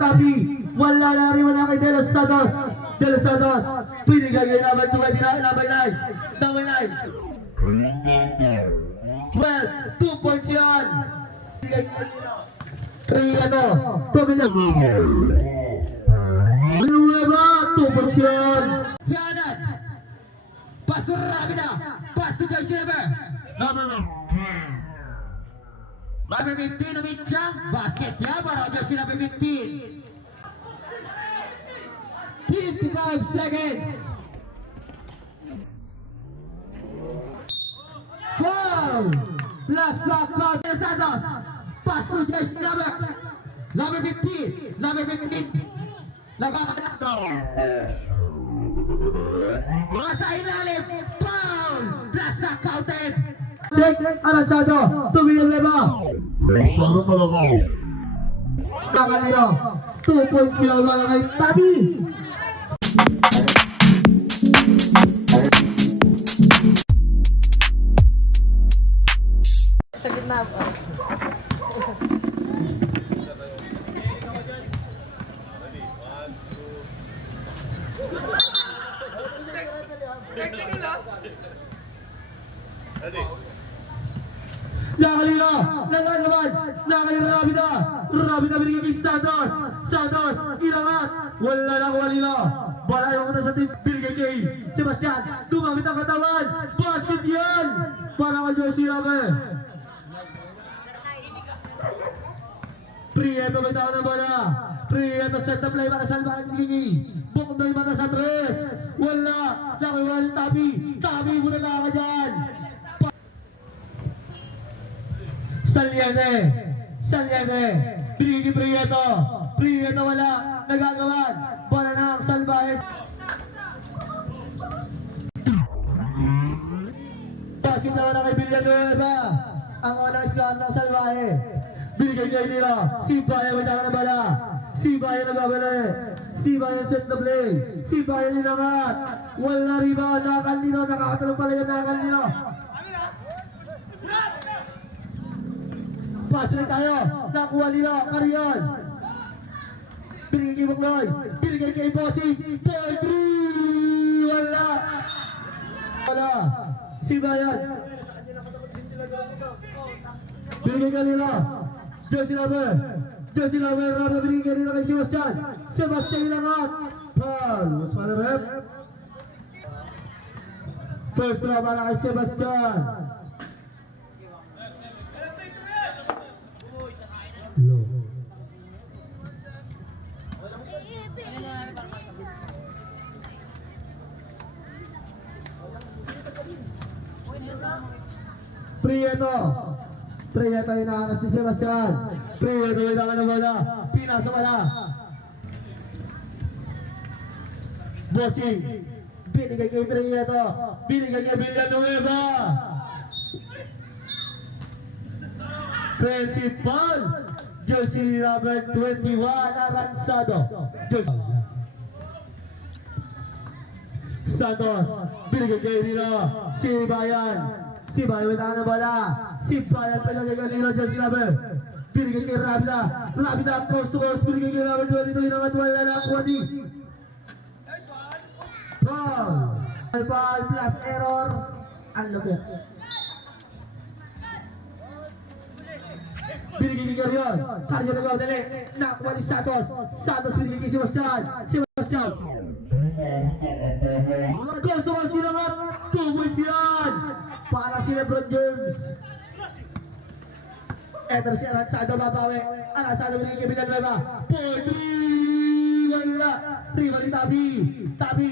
Tabi, wala na rin wala kay De Los Santos. De Los Santos, pinigay kay number 29, number 9. Number 9. 12, 2 points yan. Pinigay kay Nino. 3 ano, pamilya. Nueva, 2 points yan. Yanan. Pass to Rabida. Pass to jersey number 15 umitya. Basket ya para jersey number 15. 55 seconds. Foul. Plus lock call De Los Santos. Pass to jersey number 15. Number 15. Masa ilalim. Foul. Plus lock counted. Check. Aranzado. 2 million leba. Nakalino. 2 points sila wala kay Tabi. Sa gitna po. Nakalino. Nagagawan. Nakalino Rabida. Rabida binigay kay Santos. Santos. Ilangat. Wala na Walino. Bala yung kata sa team. Binigay kay Sebastian. Dumamit ang katawan. Basket yan. Para kay jersey number. Prieto may tao ng bola. Prieto set the play para salvahan Gigi. Buknoy mata sa tres. Wala. Nakiwala yung Tabi. Tabi muna ka dyan. Saliene. Saliene. Binigay kay Prieto. Prieto wala. Nagagawan. Bola na ang Salvajes. Basket naman na kay Villanueva. Ang walang islaan ng Salvaje. Binigay kay nila. Si Bayan may taka na bala. Si Bayan nagbabala. Si Bayan set the play. Si Bayan linangat. Wala rebound. Nakakal nilo. Nakakatalong pala yung nakakal nilo. Pass ulit tayo. Nakuha nila. Kariyan. Binigay kay Bukloy. Binigay kay Bossing. Boy 3. Wala. Wala. Si Bayan. Binigay kay nila. Jersey number. Jersey number. Rada binigay kay nila kay Sebastian. Sebastian ilangat. Foul. Mas mana rep. First round para kay Sebastian. Low. Prieto. Prieto inaangas si Sebastian. Prieto inaangas na bola. Pinasa bola. Bossing. Binigay kay Prieto. Binigay kay Villanueva. Principal. Jersey number 21, Aranzado. Jersey. Santos. Binigay kay Nino. Si Bayan. Si Bayan may taka na bola. Si Bayan pinagay kay Nino. Jersey number. Binigay kay Rabida. Rabida coast to coast. Binigay kay number 22. Inangat wala na ang kuwani. Foul. Foul plus error. Ang lupit. Binigay ni Garion. Karion nagawa dali. Nakuha ni Santos. Santos binigay kay Sebastian. Sebastian. Close to one sinangat. 2 points yan. Para si Lebron James. Eto si Aranzado babawi. Aranzado binigay kay Villanueva. 4-3. Wala. Riva ni Tabi. Tabi.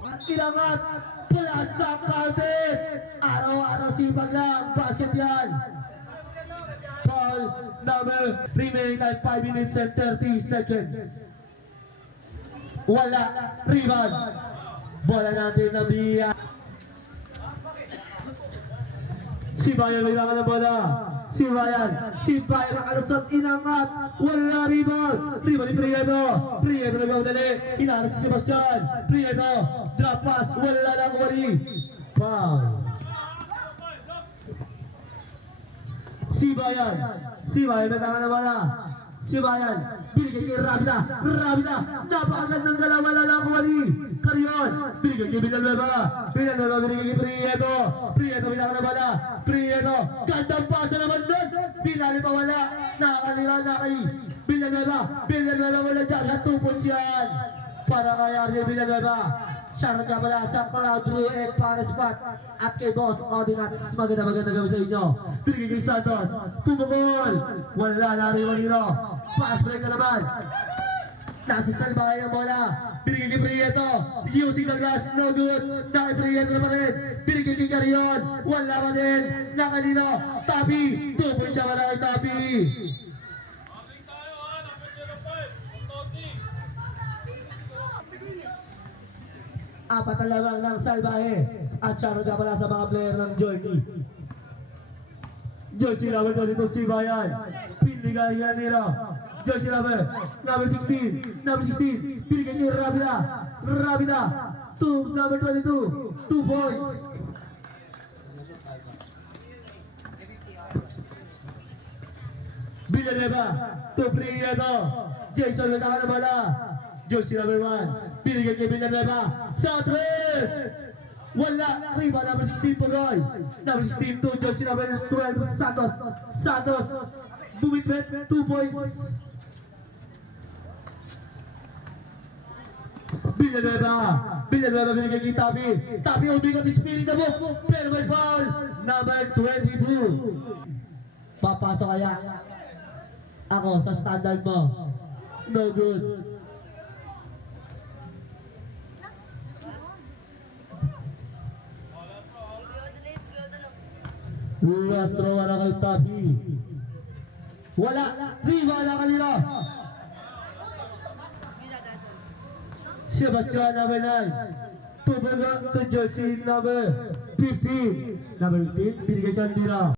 At ilangat. Plaza Carte. Araw-araw sipag lang. Basket yan. Foul number. Remaining time 5 minutes and 30 seconds. Wala. Rebound. Bola natin na biya. Si Bayan may naman na bola. Si Bayan. Si Bayan nakalusot. Inangat. Wala rebound. Rebound ni Prieto. Prieto nagawdali. Inaras si Sebastian. Prieto. Drop pass. Wala lang wali. Foul. Si Bayan. Si Bayan may naman na bola. Sibayan, binigay kay Rabida, napakagandang galaw, wala lang ako mali. Carrion, binigay kay Villanueva, binigay kay Prieto, binaka na bala, Prieto, gandang pasa naman doon, binali pa wala, nakakalira na kay Villanueva wala dyan, sa 2 points yan, para kay Ariel Villanueva. Shoutout nga pala sa Cloud Drew and Spot at kay Boss Odinats. Maganda gabi sa inyo. Binigay kay Santos. Pumabol. Wala na rin Maniro. Pass break na naman. Nasa salbakay ng bola. Binigay kay Prieto. Using the glass. No good. Nakay Prieto na pa rin. Binigay kay Carrion. Wala pa din. Nakalino. Tapi. 2 points siya para kay Tapi. Apat na lamang ng salbahe at shoutout nga pala sa mga player ng Journey. Joyce Lover dito si Bayan. Pinigay yan nila. Joyce Lover, number 16. Pinigay ni Rabida. Number 22. 2 points. Villanueva, to Prieto. Jason Ventana na bala. Joyce Lover 1. Pinigay kay Villanueva. Sa 3. Wala. Riba number 16 Puloy. Number 16 to Joyce number 12 Santos. Bumitbet 2 points. Villanueva binigay kay Tapi umigot spirit na book. Pero may foul. Number 22. Papasok kaya ako sa standard mo. No good. Last throw na kay Tapi. Wala. Riba na kanila. Sebastian number 9. Tubuga to jersey number 15. Number 15. Binigay kanila.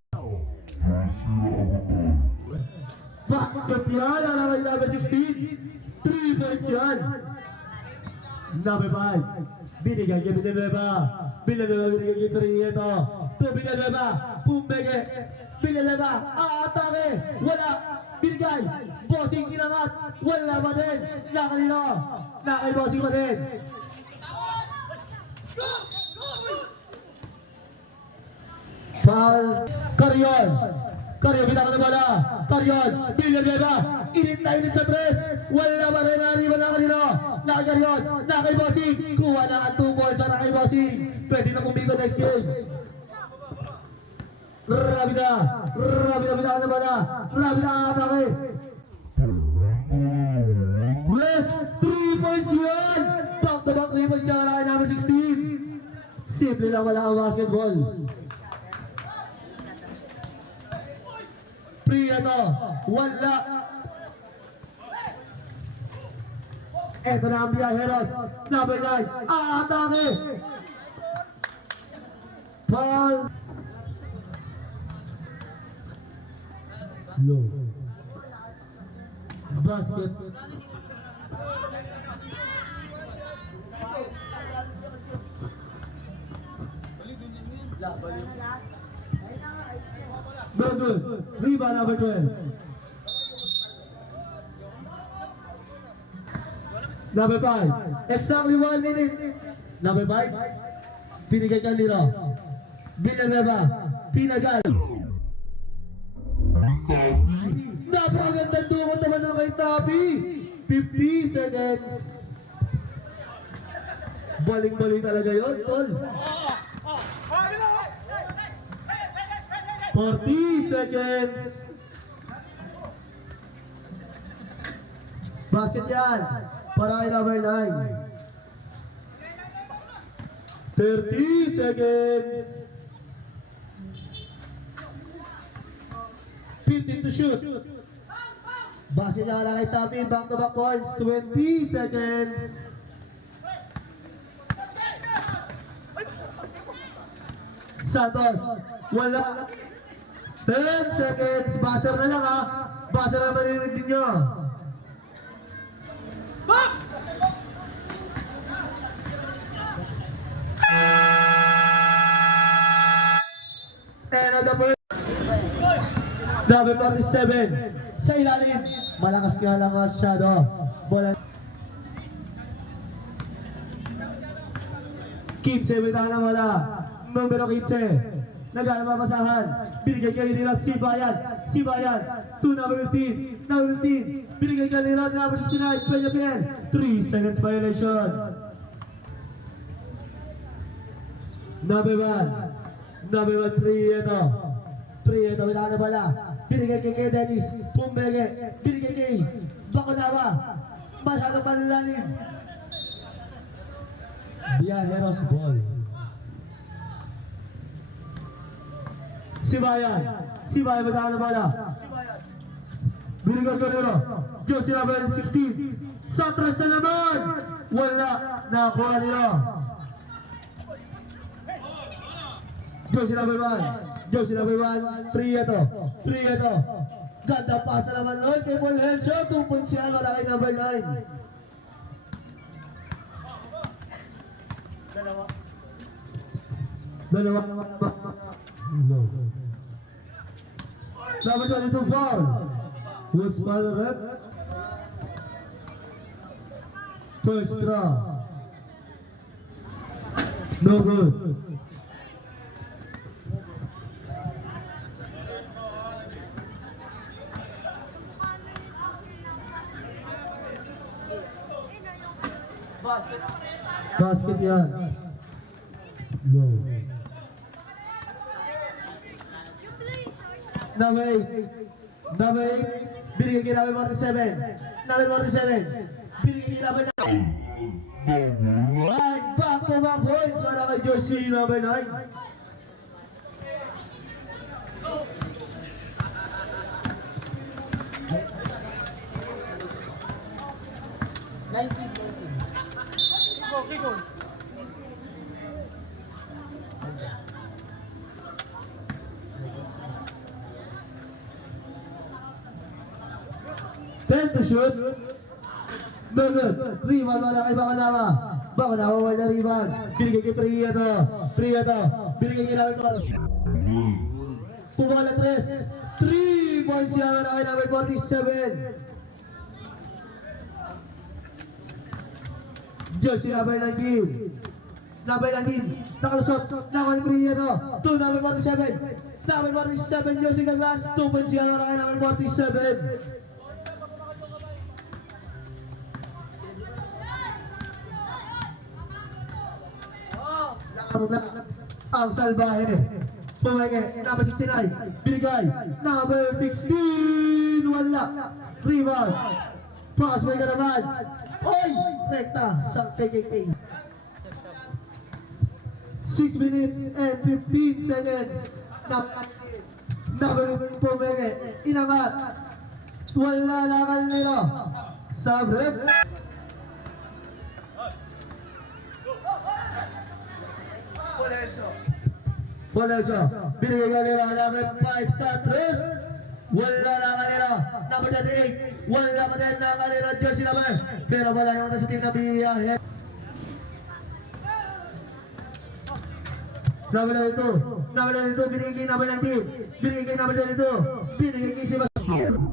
Bakit yan? Ano kay number 16? 3 points yan. Number 5. Binigay kay Villanueva. Binigay kay Prieto. To Villanueva. Pumbege. Villanueva. Atake. Wala. Binigay. Bossing kinangat. Wala pa din. Nakalino. Bossing pa din. Foul. Carrion. Binaka na bola. Carrion. Villanueva. Init sa 3. Wala pa rin. Nariban na kanino. Nakakaryon. Nakay Bossing. Kuha na ang 2 points sa nakay Bossing. Pwede na kumbigo next game. Rabida binaka na bola. Rabida atake. Left 3 points yan. Back to back 3 points yan. Nakay number 16. Simple lang wala ang basketball. Prieto, wala. Eto na ang Villajeros. Number 9, atake. Foul. Low. Basket. Good. Riba number 12. Number 5. Exactly 1 minute. Number 5. Pinigay ka nila. Villanueva. Pinagal. Napakagandang dukot naman ng kay Tapi. 50 seconds. Baling-baling talaga yun, tol. 40 seconds. Basket yan. Para kay number 9. 30 seconds. 15 to shoot. Basket yan na kay Tapi. Back to back points. 20 seconds. Santos. Wala. 10 seconds. Buzzer na lang ha. Buzzer na marinig din nyo. And on the first. Number 47. Sa ilalim. Malakas nga lang masyado. Bola. 15, may tala wala. Numero 15. Nagkakapasahan. Binigay kayo nila si Bayan. Si Bayan. 2 number 15. Number 15. Binigay kayo nila number 69. Pwede yan. 3 seconds violation. Number 1. Number 1. 3 ito. 3 ito. May tala wala. Binigay kay Dennis. Pumbege. Binigay kay Bakunawa. Masyadong malalalim. Viajeros ball. Si Bayan matalo na bala. Binigay ko nila. Josie number 16. Sa atras na naman. Wala. Nakuha nila. Josie number 1. 3 ito. Ganda pasa naman nun kay Fulgencio. 2 points yan. Wala kay number 9. Dalawa. No. Number 22 foul. Who's foul red? First draw. No good. Basket yan. No. Number 8. Binigay kay number 47. Binigay kay number 9. Right, back to back points. Para kay Josie number 9. Keep on. 10 to shoot. No good. Rebound wala kay Bakunawa. Bakunawa wala rebound. Binigay kay Priya to. Binigay kay number 12. Pumola 3. 3 points yan wala kay number 47. Jersey number 19. Nakalusot. Nakuha ni Priya to. 2 number 47. Number 47 Josie Gaglas. 2 points yan wala kay number 47. Ang salbahe. Pumake, number 69. Binigay. Number 16. Wala. Rebound. Pass may karaman. Oy! Rekta sa KKK. 6 minutes and 15 seconds. Number Pumake. Inangat. Wala lakal nila. Sabrep. Fulgencio. Binigay ka nila number 5 sa 3. Wala na kanila. Number 38. Wala pa din na kanila. Jersey number. Pero wala yung sa team na biyahe. Number 92. Binigay kay number 19. Binigay kay number 22. Binigay kay Sebastian.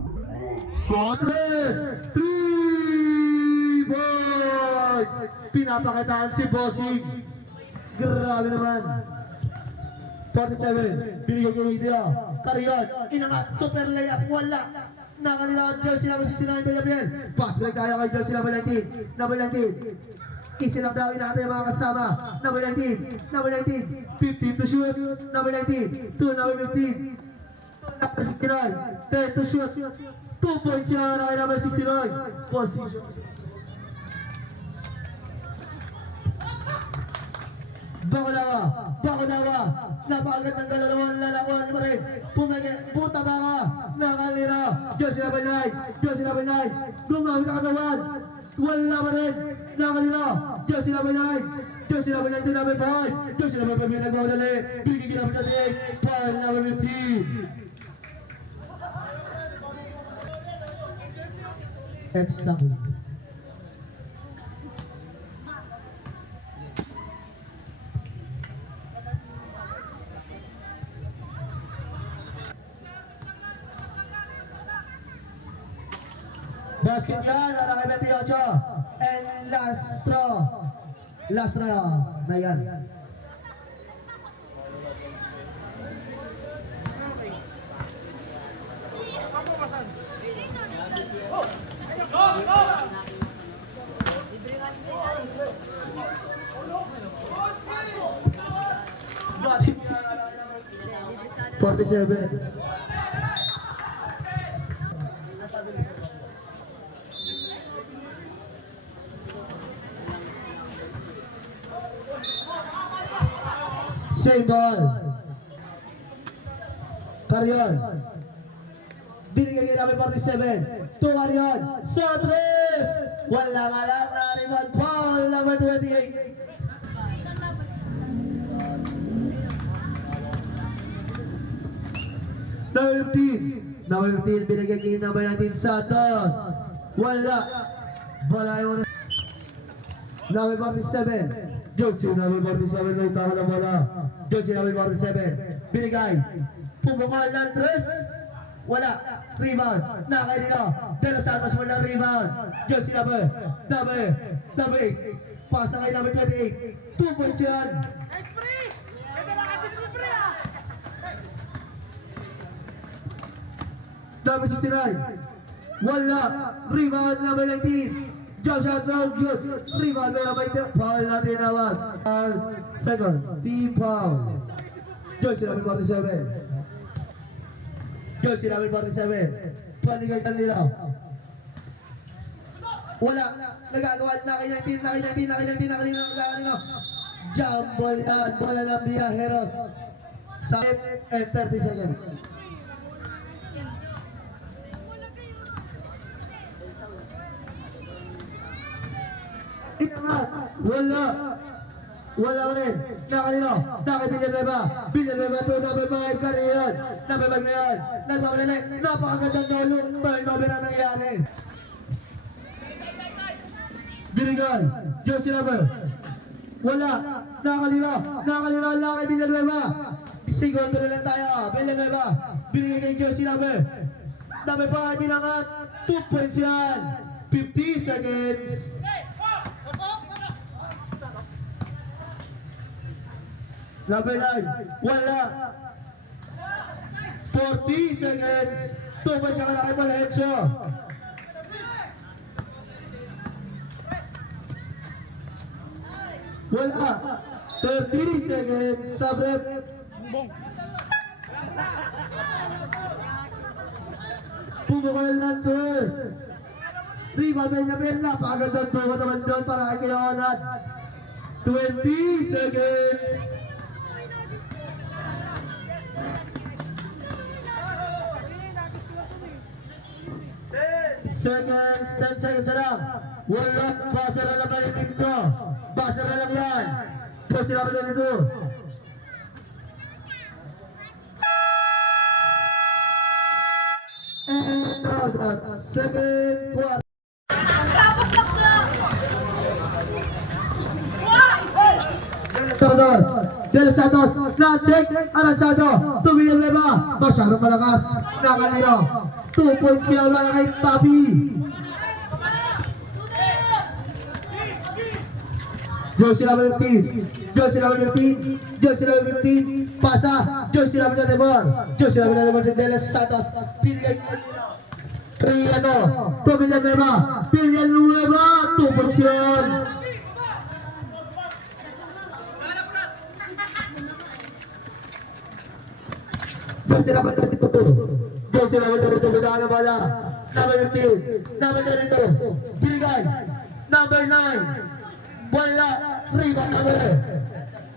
Shot 3 points. Pinapakitaan si Bossing. Grabe naman. 47. Binigay kay India. Kariyan. Inangat. Super layup. Wala. Nakalila Jersey number 69. Benjamin. Pass break tayo kay Jersey number 19. Isilang dawin natin mga kasama. Number 19. 15 to shoot. Number 19. 2 number 15. 2 number 69. 10 to shoot. 2 points yan kay number 69. Position. Bakunawa. Napakagat ng dalawang lalakuan pa rin. Puta baka. Nakalira. Jersey number 9. Gumamit ang katawan. Wala pa rin. Nakalira. Jersey number 9. To number 5. Jersey number 5 yung nagmamadali. Binigay number 38. Pile number 15. Exactly. Basket yan, para kay 28. And last throw. Last throw na yan. Basket. 47. Same ball. Carrion. Binigay niya namin 47. To Carrion. Sotres! Wala nga lang na rebound. Foul number 28. Number 15. Number 15. Binigay niya yung number 19. Santos. Wala. Wala yung number 47. Josie number 47 na utara na bola. Josie number 47. Binigay. Pumungal ng tres. Wala. Rebound. Nakay nila. De Los Santos wala rebound. Josie number 8. Pasa kay number 28. 2 points yan. Free! Pwede na kasi free ah! Number 69. Wala. Rebound number 19. Jump shot, no good. Rebound, meron ba ito? Foul natin naman. Second, team foul. Josie namin 47. Josie namin 47. Paligay ka nila. Wala. Nagagawa na kay 19, na kay 19. Jump ball yan. Bola lang niya, Heros. 7 and 30 seconds. Wala rin. Nakalino. Nakay Villanueva 2, number 5, Carrion. Number 5 ngayon. Nagpapalala. Napakagandang nolong. Turnover na nangyari. Binigay. Josie number. Wala. Nakalino. Nakay Villanueva. Segundo na lang tayo. Villanueva. Binigay kay Josie number. Number 5, bilangan. 2 points yan. 50 seconds. Number 9, wala. 40 seconds. 2 points ang kay Valensio. Wala. 30 seconds. Sabrep. Bumbong. Pumukal ng tres. Rebound Benjamin. Napakagandang buko naman doon para kay Kilaonat. 20 seconds. Seconds, 10 seconds na lang. Wala, buzzer na lang ba yung team ko? Buzzer na lang yan. Kasi naman na dito. And out at second quarter. De Los Santos, na-check, Aranzado, tumingin leba, masyadong malakas, nakalino, 2 points sila wala kay Tabi. Josie number 15, Josie number 15, pasa, Josie number 24, De Los Santos, pinigay Priano, Villanueva, 2 points yun. Josie number 22, bidaan ng bola. Number 15, number 22, binigay. Number 9, wala. Rebound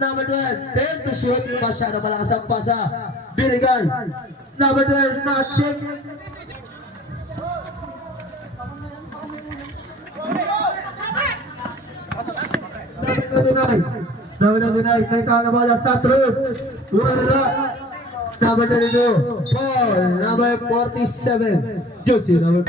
number 12, 10 to shoot. Masyado malakas ang pasa. Binigay. Number 12, na-check. Number 29, may tawag na bola sa Cruz. Wala. Number 32, Paul. Number 47, Josie. Number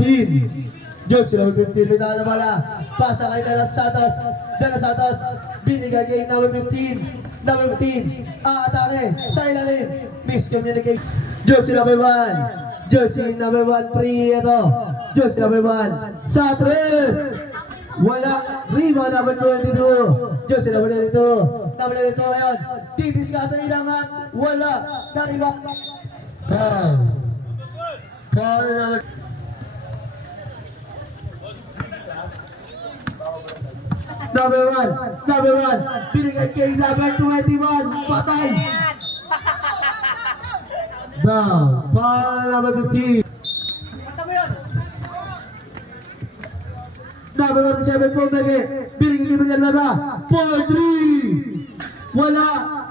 15, Josie. Number 15, may tawag na bola. Pasa kay De Los Santos. Binigay kay number 15. number 15, atake sa ilalim, miscommunicate. Jersey number 1, jersey number 1, Prieto. Jersey number 1, sa 3. Wala, rebound number 22. Jersey number 22. Number 22 ngayon. Titiskata ilangan. Wala. Kariba. Foul. Foul number. Number 1. Binigay kay number 21. Patay. Down. Foul number 15. Number 47 po, Mege. Binigay kay Villanueva. 4-3. Wala.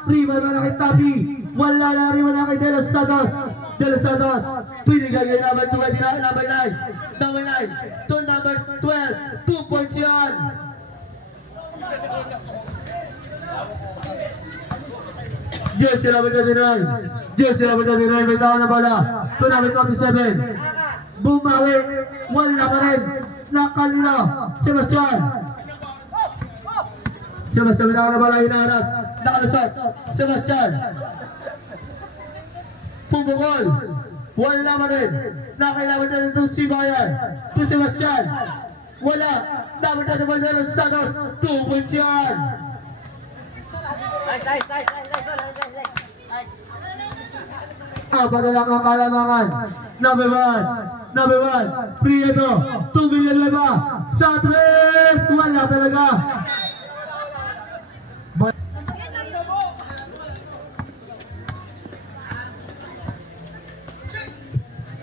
Rebound na kay Tapi. Wala na rin. Wala kay De Los Santos. De Los Santos. Binigay kay number 29. Number 9. Number 9. To number 12. 2 points yan. Jersey number 29. Jersey number 29. May tawa na bala. To number 47. Bumawi. Wala ka rin. Nakalina. Sebastian. Sebastian. May tawa na bala. Hinaharas. Nakalusot. Sebastian. Pumukol. Wala ka rin. Nakailaban na ito si Bayan. To Sebastian. Wala. Dapat natin bala na sa Santos. 2 points yan. Nice. Apat na lang ang kalamangan. Number 1, Prieto, 2 million leba. Sa 3, wala talaga.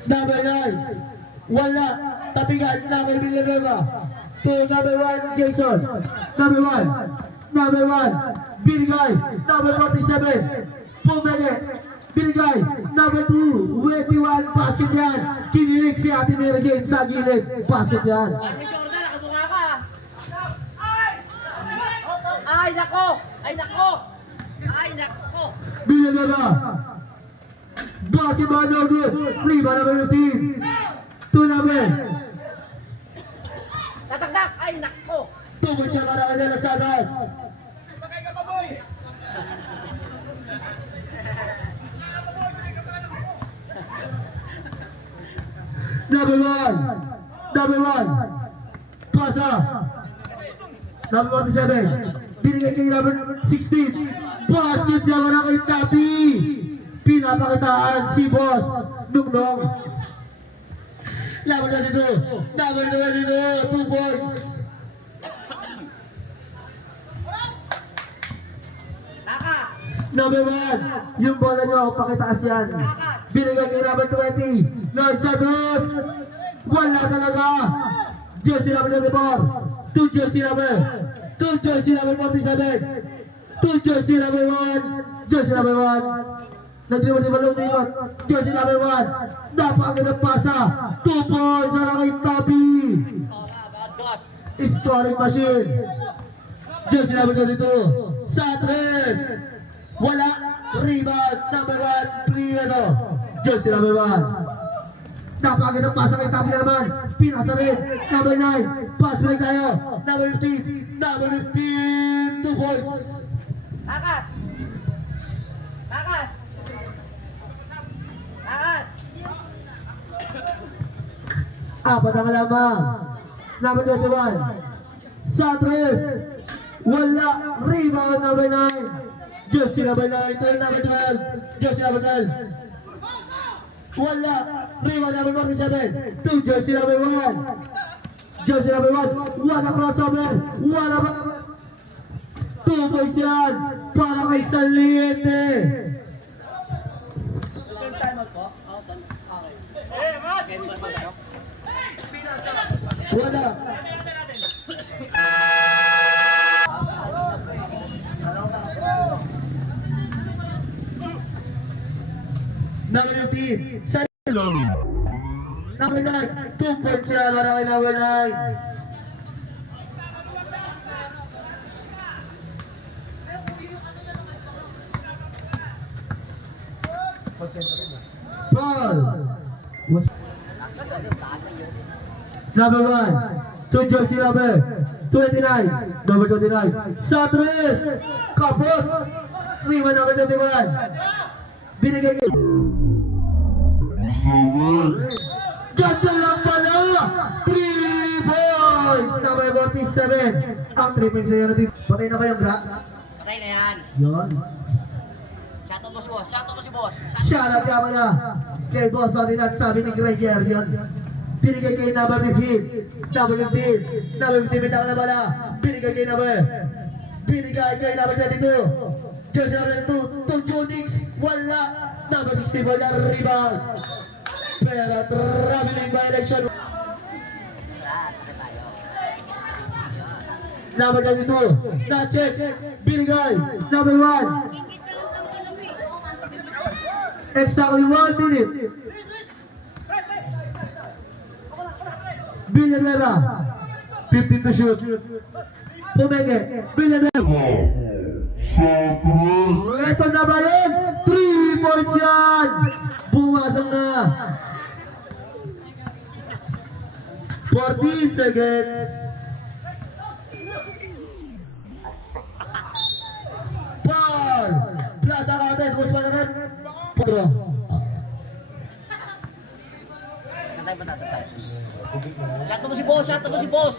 Number 9, wala. Tapigan na kay Villanueva. To number 1, Jason. Number 1, binigay. Number 47, Pumele. Binigay. Number 2, 21, basket yan. Kinilig si Ate Mary Jane sa gilid. Basket yan. Si Jordan, nakamukha ka. Ay, nako! Villanueva. Basket ba no good? Rebound number 15. 2 number. Tatagdak! Ay, nako! 2 points siya para kay De Los Santos. Number 1, pasa. Number 47, binigay kay number 16. Basket niya para kay Tapi. Pinapakitaan si Boss Nungnong. Number 22, 2 points. Takas! Number 1, yung bola nyo, pakitaas yan. Binigay kay number 20, Lord Santos. Wala talaga. Jersey number 24, 2 jersey number 47, 2 jersey number 1, jersey number 1. Nagdiba-diba lang umingot. Jersey number 1, napakaganda pasa. 2 points para kay Tapi. Scoring machine. Jersey number 22, sa 3. Wala. Rebound number 1, Prieto. Jersey number 1. Napakaganda pasa kay Tapi na naman. Pinasa rin. Number 9. Pass break tayo. Number 15. 2 points. Takas! Apat ang lamang. Number 21. Sa 3. Wala. Rebound number 9. Jersey number 9. Turn number 12. Jersey number 12. Wala. Rebound number 47. 2 jersey number 1. Jersey number 1. Wala crossover. Wala ba? 2 points yan. Para kay Saliente. Wala. Number 15. Number 9. 2 points yan. Para kay number 9. Paul. Number 1, 2 jersey number 29, number 29. Sa 3, Kapos. Rebound number 21. Binigay kay... Ganda lang pala! 3 points! Number 47. Ang 3 points na yan natin. Patay na ba yung gra? Patay na yan. Yun. Shoutout mo si boss. Shoutout mo si boss. Shoutout ka pala kay Boss Ordinat, sabi ni Gregor yun. Binigay kay number 15. Number 15. Number 15, may taka na bala. Binigay kay number 22. Jersey number 2. To Junix. Wala. Number 64 na rebound. Pero traveling violation. Number 22. Na-check. Binigay. Number 1. Exactly 1 minute. Villanueva. 15 to shoot. Pumenge. Villanueva. Ito na ba yun? 3 points yan. Bumasang na. 40 seconds. Foul. Plus ang atin. Terus pa natin. Potro. Tatay pa tatay. Shoutout mo si boss. Shoutout mo si boss.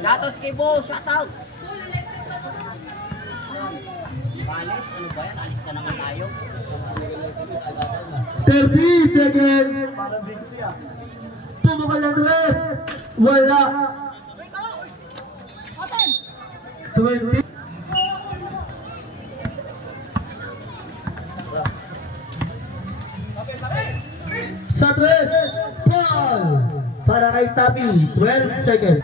Shoutout kay boss. Shoutout. Alis, ano ba yan? Alis ka naman tayo. 30 seconds. Tumakal ng tres. Wala. 20. Sa tres. Ball. Para kay Tapi. 12 seconds.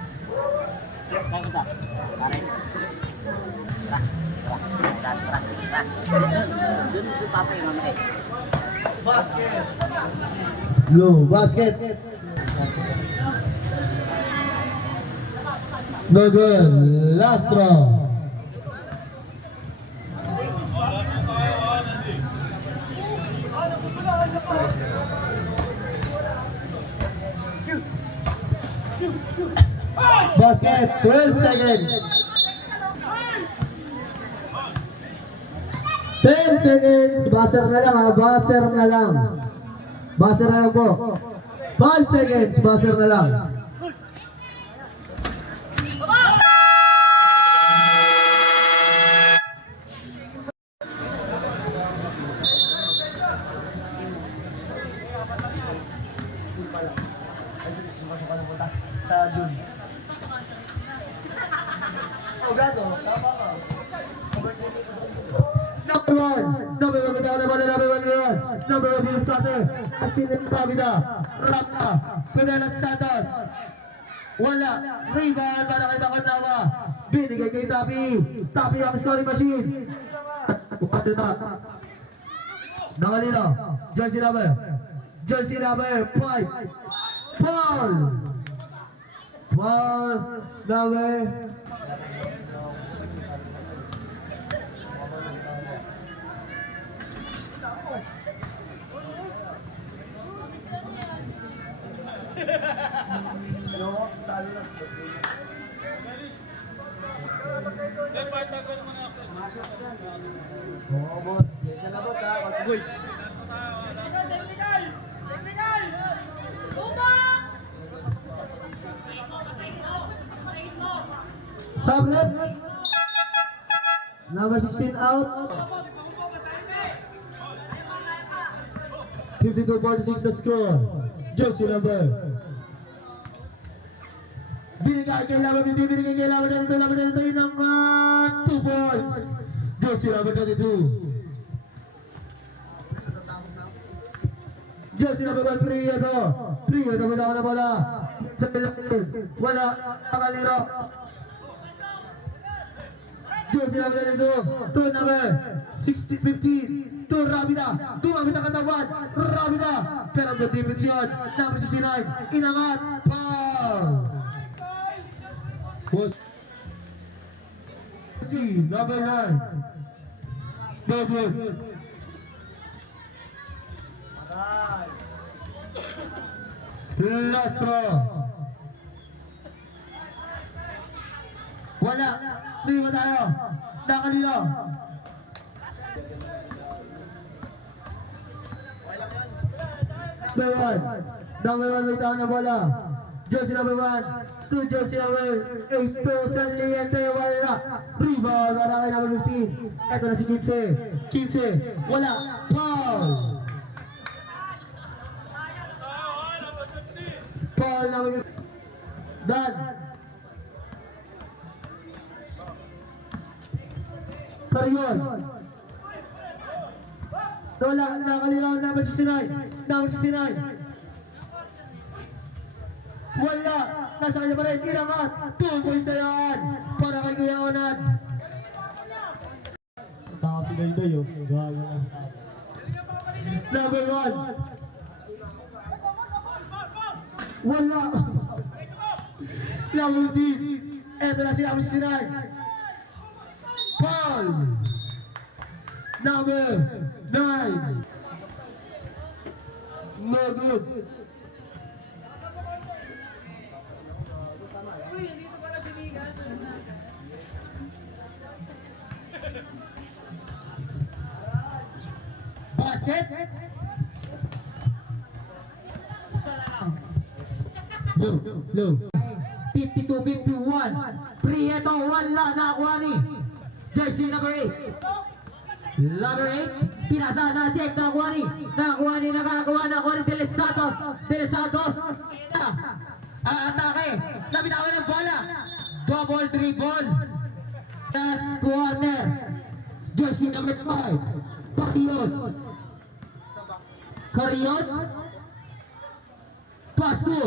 Kakita. Aris. Tra. Yun yung papa yung mamay. Blue basket. No good. Last round. Basket. 12 seconds. 10 seconds. Buzzer na lang ha. Buzzer na lang. Buzzer na lang po. 5 seconds. Buzzer na lang. Sa June. Oh, gato. Tama ka. Number 1. Number 1 bitaw na bala. Number 1 ngayon. Number 1 Venus Carter. At pinagpabida. Rapta. Pinelas Santos. Wala. Rebound para kay Bakatawa. Binigay kay Tapi. Tapi ang scoring machine. Bukato na. Nangalino. Jersey number. Jersey number 5. Paul. Paul. Number. Sablet. Number 16 out. 52-46 the score. Jersey number. Binigay kay Laban dito, binigay kay Laban dito, yun ang 2 points. Jersey number 22. Jersey number 1, Prieto. Prieto, wala ka na bola. Sa ilalim, wala, nakaliro. Jersey number 22, to number 15, to Rabida. Tumamit ang katawan, Rabida. Pero good defense yun. Number 69, inangat, foul. Number 9. No good. Last throw. Wala. Lima tayo. Nakalino. Number 1 may taon na bola. Jersey number 1 to jersey number 8 to Saliente, wala. Rebound, wala kay number 15. Ito na si 15, wala. Foul. Foul number 15. Dan. Kariyon. Wala, nakalilaw number 69. Number 69. Wala, nasa kanya pa rin, ilangat. 2 points na yan para kay Kuya Onad. Tao si Dayday yun. Gawa na. Number 1. Wala. Number 15. Eto na si number 69. Paul. Number 9. No good. Basket. Low. 52-51. Prieto, wala nakuha ni jersey number 8. Number 8, pinasa na check, nakuha ni nakuha ni De Los Santos. Atake, nabitawan ng bola. Double dribble. Last corner. Jersey number 5. Kariyon. Pass to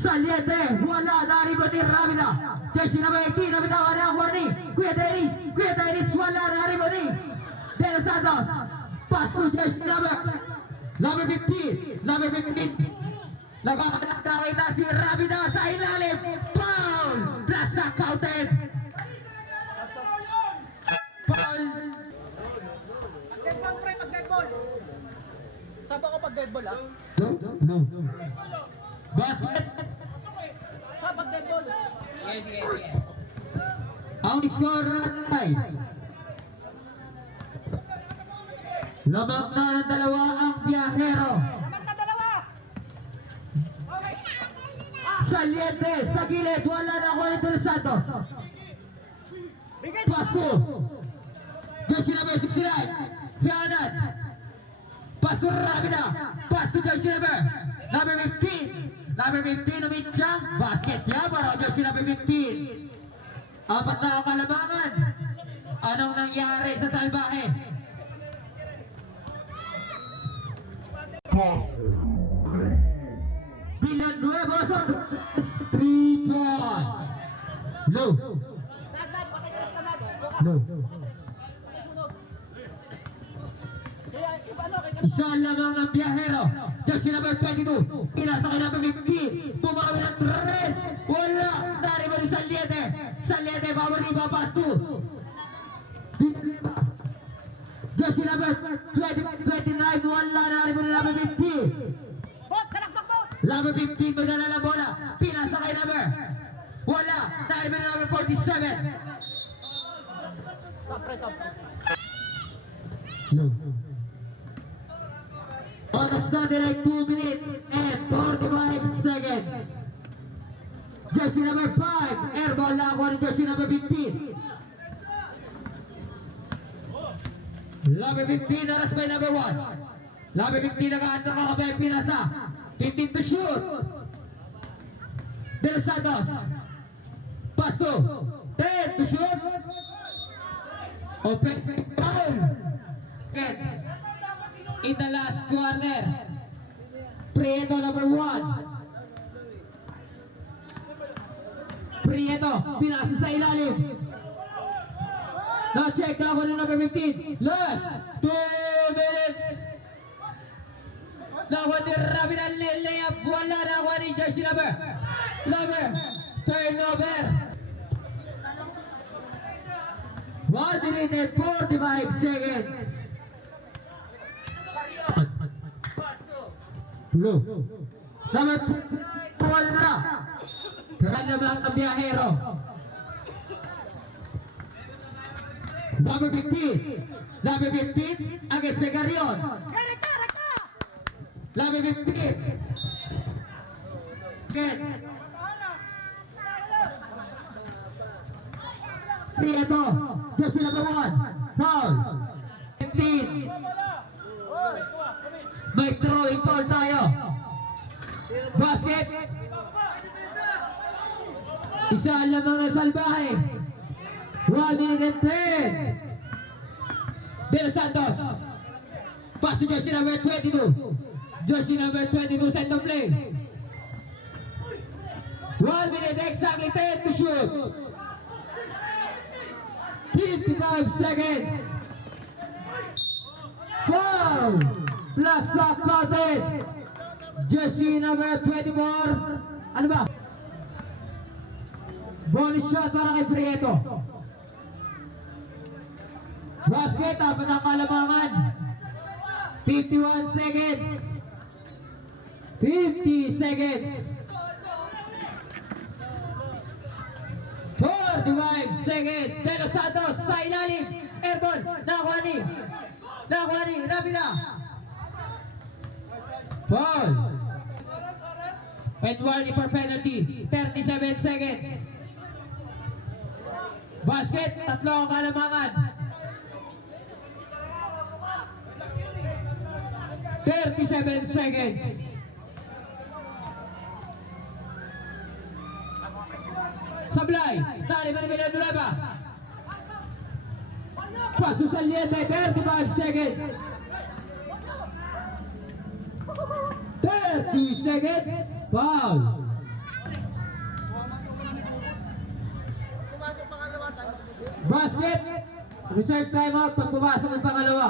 Saliente, wala, naribot ni Ramida. Jersey number 18, nabitawan na nakuha ni Kuya Dennis, wala, naribot ni De Los Santos. Pass to jersey number 15. Nakakita si Ramida sa ilalim. Foul! Plus counted. Foul. Saba ko pag dead ball ha? No. Basket. Sa pag dead ball. Ang score ay labang na ng dalawa ang biyahero. Naman na dalawa! Saliente sa gilid, wala na ako ni De Los Santos. Bigay Pasko. Jersey number 69. Fianat. Pasko Ramida. Pasko jersey number 15. Number 15 umitya. Basket niya para jersey number 15. Apat na ang kalabangan. Anong nangyari sa salbahe? Villanueva sa 3 points. Low. Dagdag, patay ka na Low. Patay sunog. Kaya, ano, kay Isa lamang ang biyahero. Jersey number 22. Pinasa kay number 50. Tumawi ng 3. Wala. Dari mo ni Saliente. Saliente, pabalik pass to jersey number 29. Wala. Dari mo ni number 50. Bot! Salaksak bot! Number 15. Magdala ng bola. Pinasa kay number. Wala. Dari mo ni number 47. Press up. Low. Oras natin ay 2 minutes and 45 seconds. Jersey number 5. Airball na ako ni jersey number 15. Number 15 oras by number 1. Number 15 nakakabay pinasa. 15 to shoot. De Los Santos. Pass to 10 to shoot. Open foul. Gets in the last quarter. Prieto number 1. Prieto, pinasa sa ilalim. Na-check na ako ng number 15. Last 2 minutes. Nakuha ni Rabin ang layup. Wala na ako ni jersey number. Turnover. 1 minute and 45 seconds. Low. Number 2 na. Kaya ba ang biyahero? Number 15. Number 15 against Megarion. Labi bibigit. Gets. Free ito. Jersey number 1. Foul. 15. May throwing foul tayo. Basket. Isa lamang na salbahe. 1 minute and 10. De Los Santos. Pass to jersey number 22. Jersey number 22 set of play. 1 minute exactly 10 to shoot. 55 seconds. Foul. Plus shot counted. Jersey number 24. Ano ba? Bonus shot para kay Prieto. Basket ang pinakalamangan. 51 seconds. 50 seconds. 45 seconds. De Los Santos sa ilalim. Airborne. Nakuha ni. Rapida. Foul. And warning for penalty. 37 seconds. Basket. Tatlo ang kalamangan. 37 seconds. Sablay. Tali Manibela Dulaba. Paso sa liente. 35 seconds. 30 seconds. Foul. Basket. Reserve timeout pag pumasok ang pangalawa.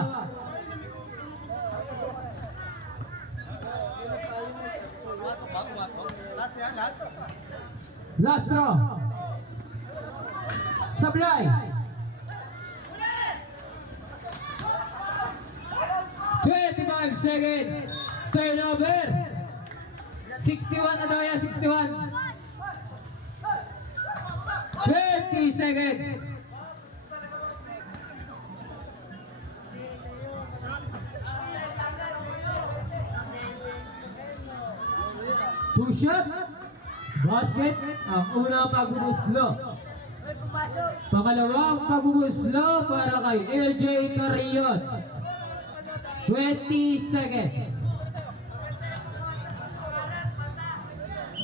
Last draw. Sablay. 25 seconds. Turnover. 61 na daw yan, 61. 20 seconds. Two shot. Basket. Ang unang pagbubuslo. Pangalawang pagbubuslo para kay LJ Carrion. 20 seconds.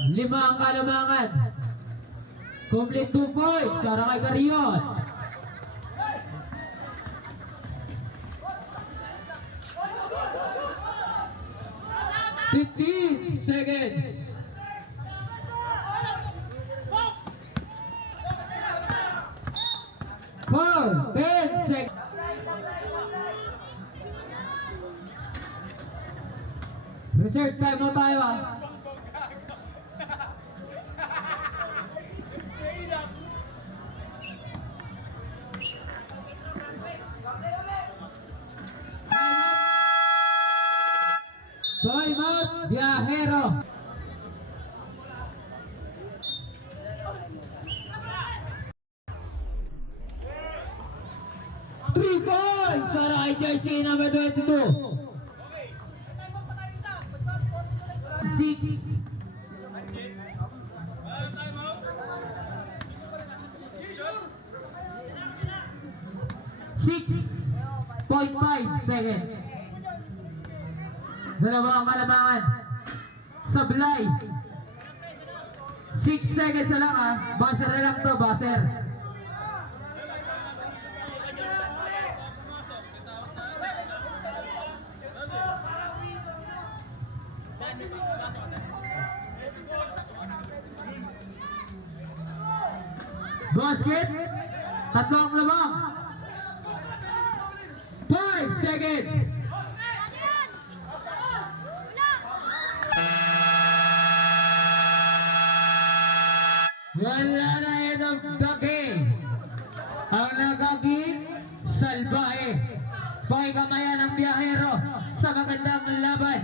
5 ang kalamangan. Complete 2 points para kay Carrion. $15 seconds. Foul. 10 seconds. Reserve time na tayo ah. Time out, Viajero. Three points para kay jersey number 22. 6.5 seconds. Dalawa ang kalamangan. Sablay. 6 seconds na lang ha. Buzzer na lang to, buzzer. Basket. Tatlo ang lamang. 5 seconds. Wala na end of the game. Ang nagaging salbahe. Pakikamayan ng Biyahero sa magandang laban.